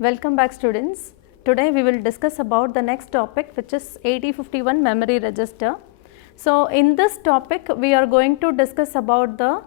Welcome back students. Today we will discuss about the next topic, which is 8051 memory register. So in this topic we are going to discuss about the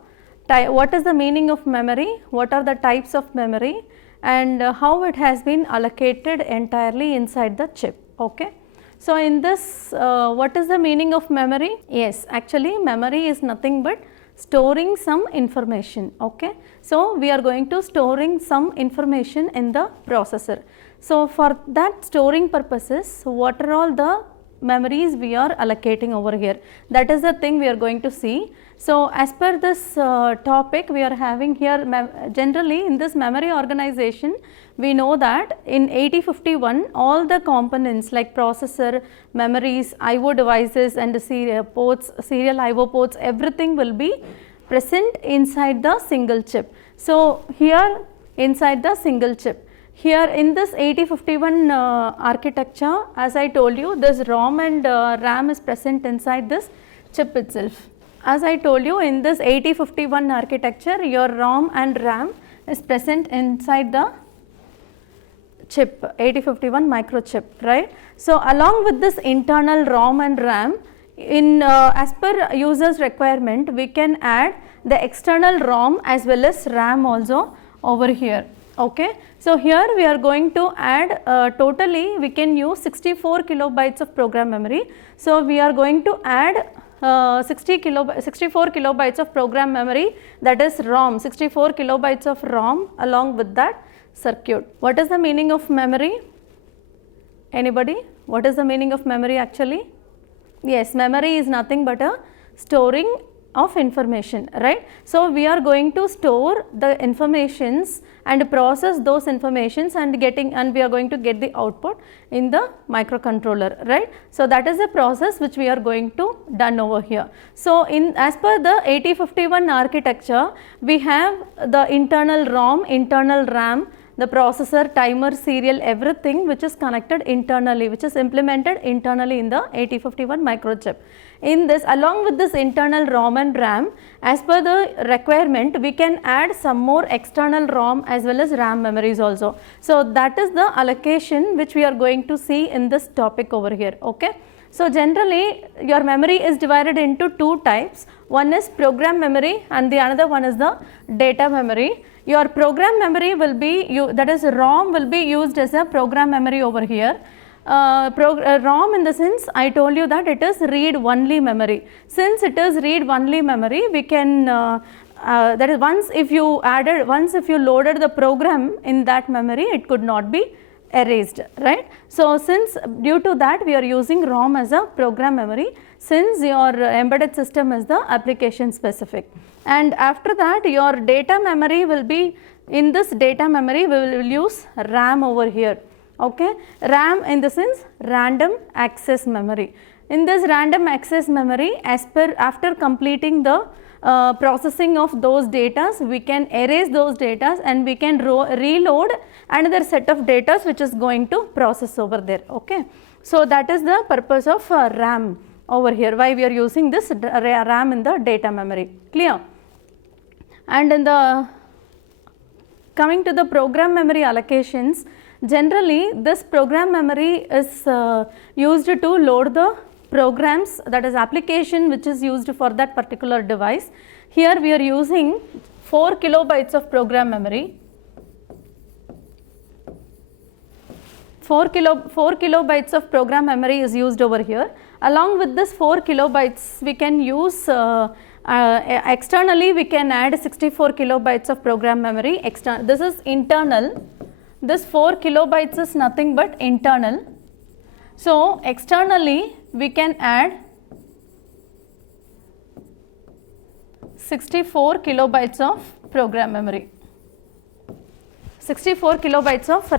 what is the meaning of memory, what are the types of memory, and how it has been allocated entirely inside the chip. Okay. So in this what is the meaning of memory? Yes, actually memory is nothing but storing some information. Okay. So we are going to storing some information in the processor. So for that storing purposes, what are all the memories we are allocating over here? That is the thing we are going to see. So as per this topic, we are having here generally in this memory organization, we know that in 8051 all the components like processor, memories, IO devices and serial ports, serial IO ports, everything will be present inside the single chip. So here inside the single chip, here in this 8051 architecture, as I told you, this ROM and RAM is present inside this chip itself. As I told you, in this 8051 architecture, your ROM and RAM is present inside the chip, 8051 microchip, right. So along with this internal ROM and RAM, in as per user's requirement, we can add the external ROM as well as RAM also over here. Okay. So here we are going to add totally we can use 64 kilobytes of program memory. So we are going to add 64 kilobytes of program memory, that is ROM, 64 kilobytes of ROM along with that circuit. What is the meaning of memory? Anybody? What is the meaning of memory actually? Yes, memory is nothing but a storing of information, right. So we are going to store the informations and process those informations and we are going to get the output in the microcontroller, right. So that is the process which we are going to done over here. So in as per the 8051 architecture, we have the internal ROM, internal RAM, the processor, timer, serial, everything which is connected internally, which is implemented internally in the 8051 microchip. In this, along with this internal ROM and RAM, as per the requirement, we can add some more external ROM as well as RAM memories also. So that is the allocation which we are going to see in this topic over here. Okay. So generally your memory is divided into two types. One is program memory and the another one is the data memory. Your program memory will be, that is ROM will be used as a program memory over here. ROM in the sense I told you that it is read only memory. Since it is read only memory, we can that is once if you loaded the program in that memory, it could not be erased, right. So since due to that we are using ROM as a program memory, since your embedded system is the application specific. And after that your data memory will be, in this data memory we will use RAM over here. Okay. RAM in the sense random access memory. In this random access memory, after completing the processing of those data, we can erase those data and we can reload another set of data which is going to process over there. Okay. So that is the purpose of RAM over here, why we are using this RAM in the data memory. Clear? And in the coming to the program memory allocations, generally this program memory is used to load the programs, that is application which is used for that particular device. Here we are using 4 kilobytes of program memory. 4 kilobytes of program memory is used over here. Along with this 4 kilobytes, we can use externally we can add 64 kilobytes of program memory. This is internal. This 4 kilobytes is nothing but internal. So externally we can add 64 kilobytes of program memory. 64 kilobytes of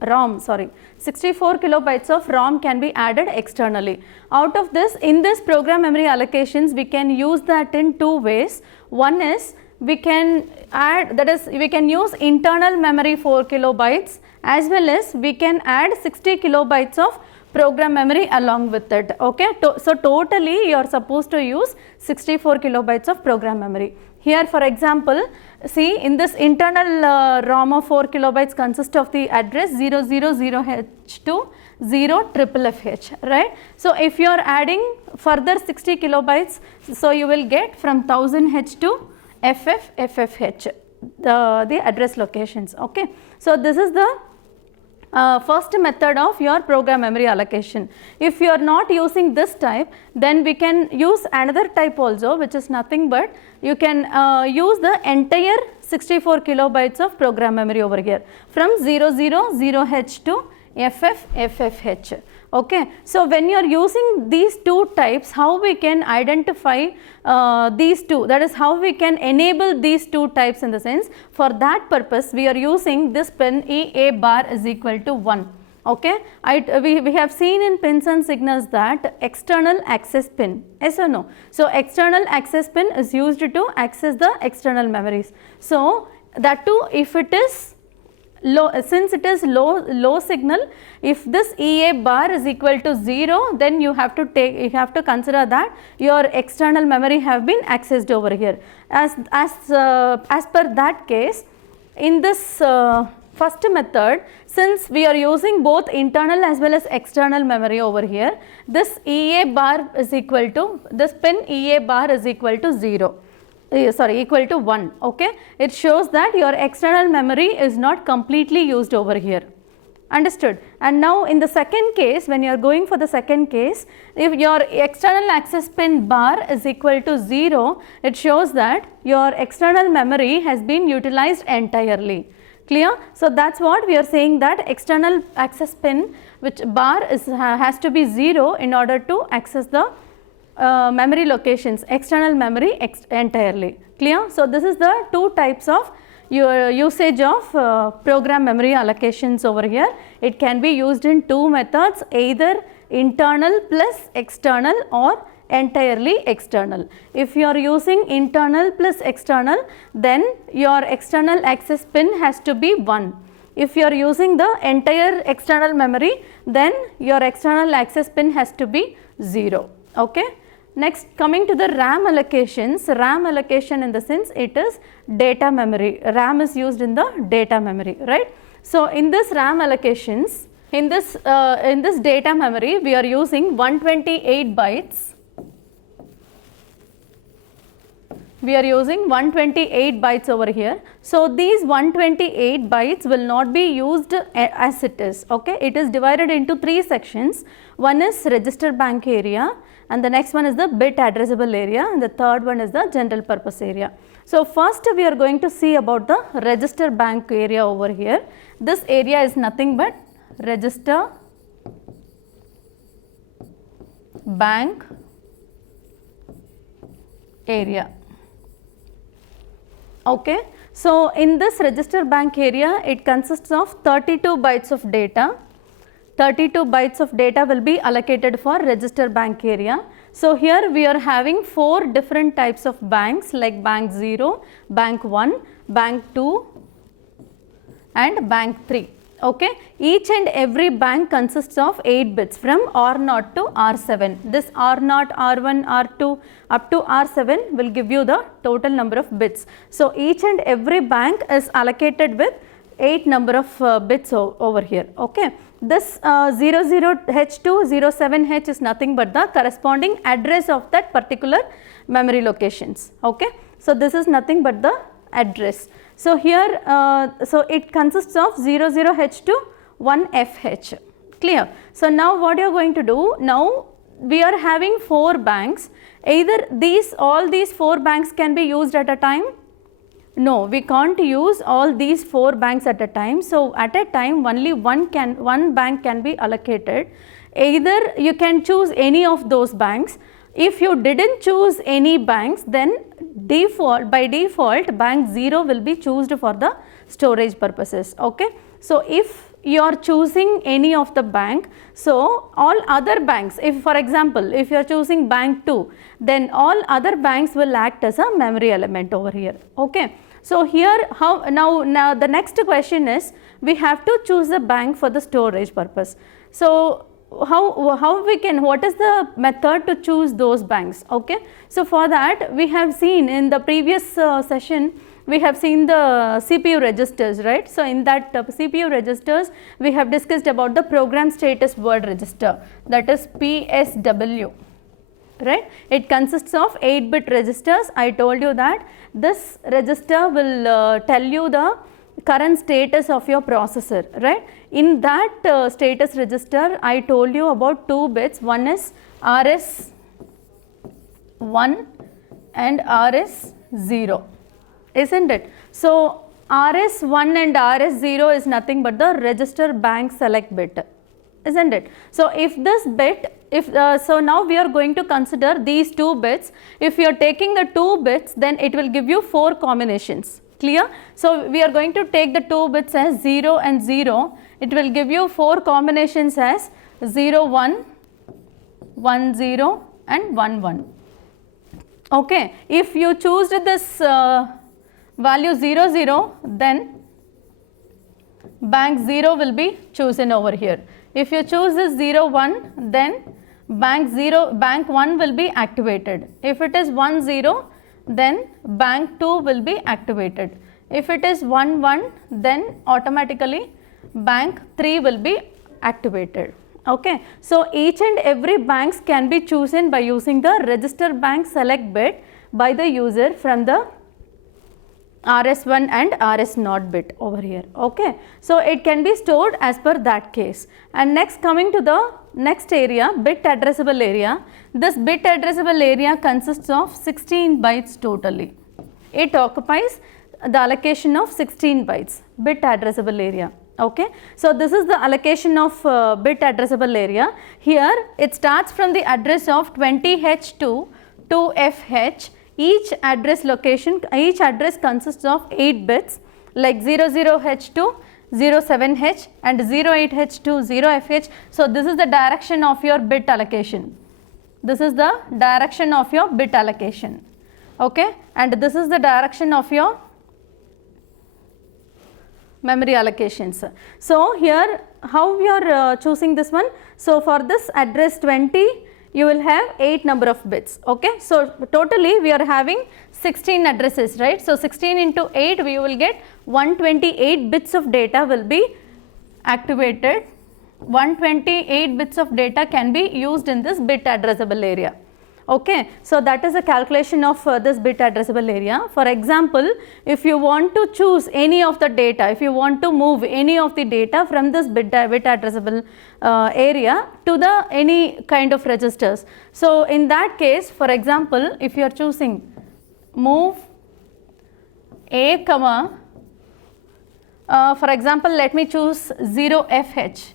ROM, 64 kilobytes of ROM can be added externally. Out of this, in this program memory allocations, we can use that in two ways. One is we can add, that is we can use internal memory 4 kilobytes as well as we can add 60 kilobytes of program memory along with it. Okay, so totally you are supposed to use 64 kilobytes of program memory. Here for example, see in this internal ROM of 4 kilobytes consists of the address 000H to 0FFH, right. So if you are adding further 60 kilobytes, so you will get from 1000H to FFFH, the address locations. Okay, so this is the first method of your program memory allocation. If you are not using this type, then we can use another type also, which is nothing but you can use the entire 64 kilobytes of program memory over here from 000H to FFFH. Okay, so when you are using these two types, how we can identify these two, that is how we can enable these two types in the sense, for that purpose we are using this pin EA bar is equal to 1. Okay, we have seen in pins and signals that external access pin, yes or no? So external access pin is used to access the external memories. So that too, if it is low, since it is low signal, if this EA bar is equal to 0, then you have to consider that your external memory have been accessed over here. As per that case, in this first method, since we are using both internal as well as external memory over here, this EA bar is equal to, this pin EA bar is equal to 0. Equal to 1. Okay, it shows that your external memory is not completely used over here. Understood? And now in the second case, when you are going for the second case, if your external access pin bar is equal to 0, it shows that your external memory has been utilized entirely. Clear? So that's what we are saying, that external access pin which bar has to be 0 in order to access the memory locations, external memory entirely. Clear? So this is the two types of your usage of program memory allocations over here. It can be used in two methods, either internal plus external or entirely external. If you are using internal plus external, then your external access pin has to be 1. If you are using the entire external memory, then your external access pin has to be 0. Okay. Next, coming to the RAM allocations, RAM allocation in the sense it is data memory. RAM is used in the data memory, right? So in this RAM allocations, in this data memory, we are using 128 bytes. We are using 128 bytes over here. So these 128 bytes will not be used as it is. Okay, it is divided into 3 sections. One is register bank area, and the next one is the bit addressable area, and the third one is the general purpose area. So first we are going to see about the register bank area over here. This area is nothing but register bank area. Okay. So in this register bank area, it consists of 32 bytes of data. 32 bytes of data will be allocated for register bank area. So here we are having 4 different types of banks like bank 0, bank 1, bank 2 and bank 3. Okay. Each and every bank consists of 8 bits from R0 to R7. This R0, R1, R2 up to R7 will give you the total number of bits. So each and every bank is allocated with 8 number of bits over here. Okay. This 00H to 07H is nothing but the corresponding address of that particular memory locations. Okay. So this is nothing but the address. So here, so it consists of 00H to 1FH. Clear? So now what you are going to do? Now we are having 4 banks. Either all these 4 banks can be used at a time. No, we can't use all these 4 banks at a time. So at a time only one bank can be allocated. Either you can choose any of those banks. If you didn't choose any banks, then by default bank 0 will be chosen for the storage purposes. Okay. So if you are choosing any of the bank, so all other banks, if for example if you are choosing bank 2, then all other banks will act as a memory element over here. Okay. So here now the next question is, we have to choose a bank for the storage purpose. So how we can, what is the method to choose those banks? Okay, so for that we have seen in the previous session, we have seen the CPU registers, right? So in that CPU registers, we have discussed about the program status word register, that is PSW, right? It consists of 8-bit registers. I told you that this register will tell you the current status of your processor, right? In that status register, I told you about 2 bits. One is RS1 and RS0, isn't it? So RS1 and RS0 is nothing but the register bank select bit, isn't it? So if this bit, so now we are going to consider these 2 bits. If you are taking the 2 bits, then it will give you 4 combinations. Clear? So we are going to take the 2 bits as 0 and 0. It will give you 4 combinations as 0, 1, 1, 0 and 1, 1. Okay. If you choose this value 0, 0, then bank 0 will be chosen over here. If you choose this 0, 1, then bank 1 will be activated. If it is 1, 0, then bank 2 will be activated. If it is 1, 1, then automatically bank 3 will be activated. Okay. So each and every banks can be chosen by using the register bank select bit by the user from the RS1 and RS0 bit over here. Okay. So it can be stored as per that case. And next, coming to the next area, bit addressable area. This bit addressable area consists of 16 bytes totally. It occupies the allocation of 16 bytes, bit addressable area. Okay. So this is the allocation of bit addressable area. Here it starts from the address of 20H to 2FH. Each address location, each address consists of 8 bits, like 00H to 07H and 08H to 0FH. So this is the direction of your bit allocation. This is the direction of your bit allocation. Okay. And this is the direction of your memory allocations. So here how we are choosing this one? So for this address 20, you will have 8 number of bits. Okay. So totally we are having 16 addresses, right? So 16 into 8, we will get 128 bits of data will be activated. 128 bits of data can be used in this bit addressable area. Okay. So that is the calculation of this bit addressable area. For example, if you want to choose any of the data, if you want to move any of the data from this bit addressable area to the any kind of registers. So in that case, for example, if you are choosing move A, for example, let me choose 0FH.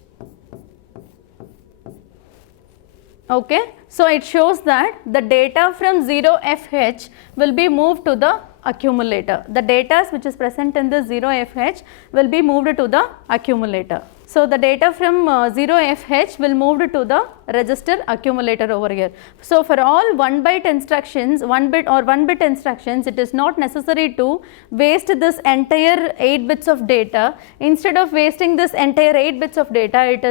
Okay. So it shows that the data from 0FH will be moved to the accumulator. The data which is present in the 0FH will be moved to the accumulator. So the data from 0FH will move to the register accumulator over here. So for all 1 byte instructions, 1 bit instructions, it is not necessary to waste this entire 8 bits of data. Instead of wasting this entire 8 bits of data, it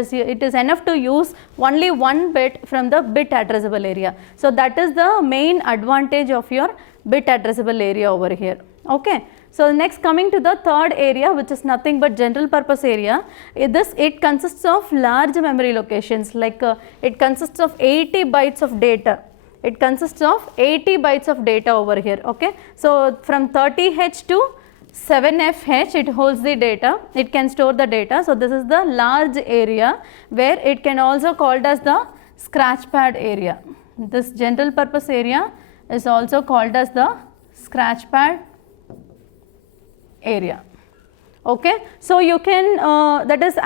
is enough to use only 1 bit from the bit addressable area. So that is the main advantage of your bit addressable area over here. Okay. So next, coming to the third area, which is nothing but general purpose area. It consists of large memory locations, like it consists of 80 bytes of data. It consists of 80 bytes of data over here. Okay. So from 30H to 7FH it holds the data, it can store the data. So this is the large area where it can also called as the scratch pad area. This general purpose area is also called as the scratch pad area. Okay. So you can that is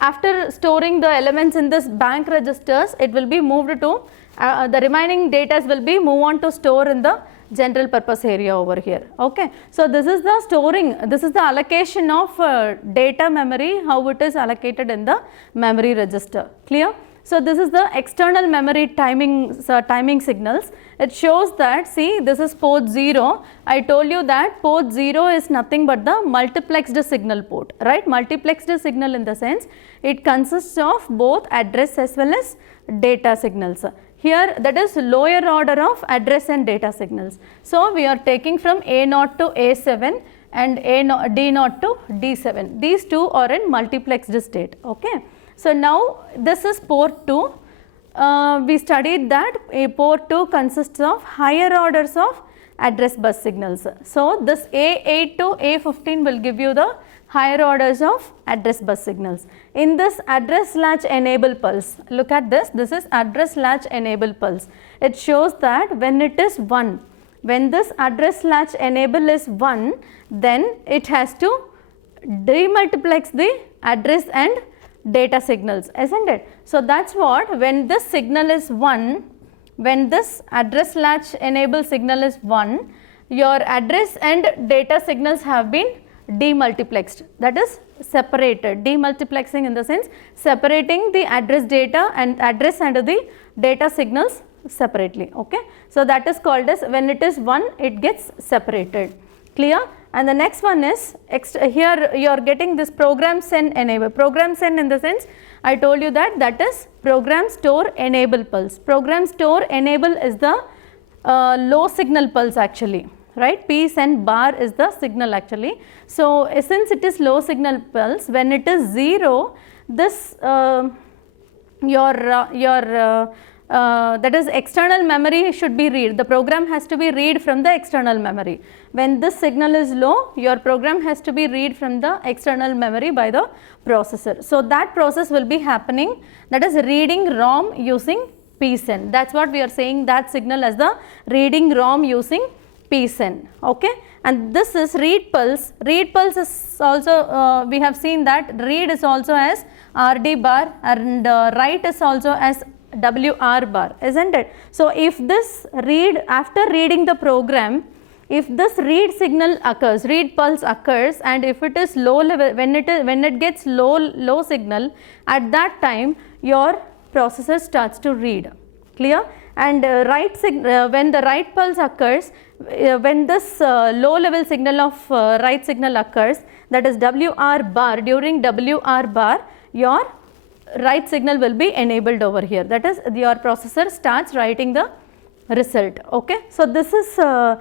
after storing the elements in this bank registers, it will be moved to the remaining data will be move on to store in the general purpose area over here. Okay. So this is the storing, this is the allocation of data memory, how it is allocated in the memory register. Clear? So this is the external memory timing signals. It shows that, see, this is port 0. I told you that port 0 is nothing but the multiplexed signal port, right? Multiplexed signal in the sense it consists of both address as well as data signals. Here that is lower order of address and data signals. So we are taking from A0 to A7 and D0 to D7. These two are in multiplexed state. Okay. So now this is port 2. We studied that a port 2 consists of higher orders of address bus signals. So this A8 to A15 will give you the higher orders of address bus signals. In this address latch enable pulse, look at this, this is address latch enable pulse. It shows that when it is 1, when this address latch enable is 1, then it has to demultiplex the address and data signals, isn't it? So that's what, when this signal is 1, when this address latch enable signal is 1, your address and data signals have been demultiplexed, that is separated. Demultiplexing in the sense separating the address data and address and the data signals separately. Okay. So that is called as, when it is 1, it gets separated. Clear? And the next one is, here you are getting this program send enable. Program send in the sense I told you that, that is program store enable pulse. Program store enable is the low signal pulse actually, right? P send bar is the signal actually. So since it is low signal pulse, when it is 0, this that is external memory should be read. The program has to be read from the external memory. When this signal is low, your program has to be read from the external memory by the processor. So that process will be happening, that is reading ROM using PSEN. That's what we are saying, that signal as the reading ROM using PSEN. Okay. And this is read pulse. Read pulse is also, we have seen that read is also as RD bar and write is also as WR bar, isn't it? So if this read, after reading the program, if this read signal occurs, read pulse occurs, and if it is low level, when it gets low signal, at that time your processor starts to read. Clear? And when the write pulse occurs, when this low level signal of write signal occurs, that is WR bar, during WR bar your write signal will be enabled over here, that is your processor starts writing the result. Okay. So this is the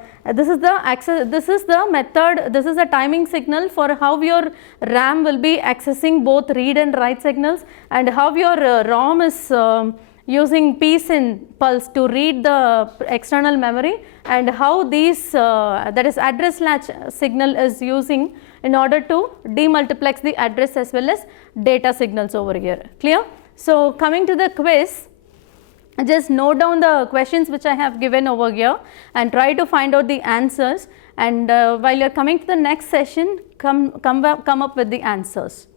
method, this is the timing signal for how your RAM will be accessing both read and write signals, and how your ROM is using PSEN pulse to read the external memory, and how these that is address latch signal is using in order to demultiplex the address as well as data signals over here. Clear? So coming to the quiz, just note down the questions which I have given over here and try to find out the answers, and while you are coming to the next session, come up with the answers.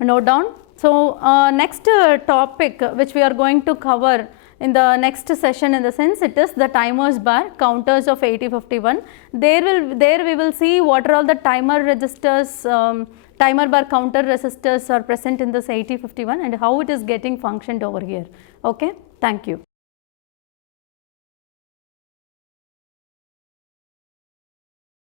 Note down. So next topic which we are going to cover in the next session, in the sense it is the timers bar, counters of 8051. There we will see what are all the timer registers, timer bar counter registers are present in this 8051 and how it is getting functioned over here. Okay. Thank you.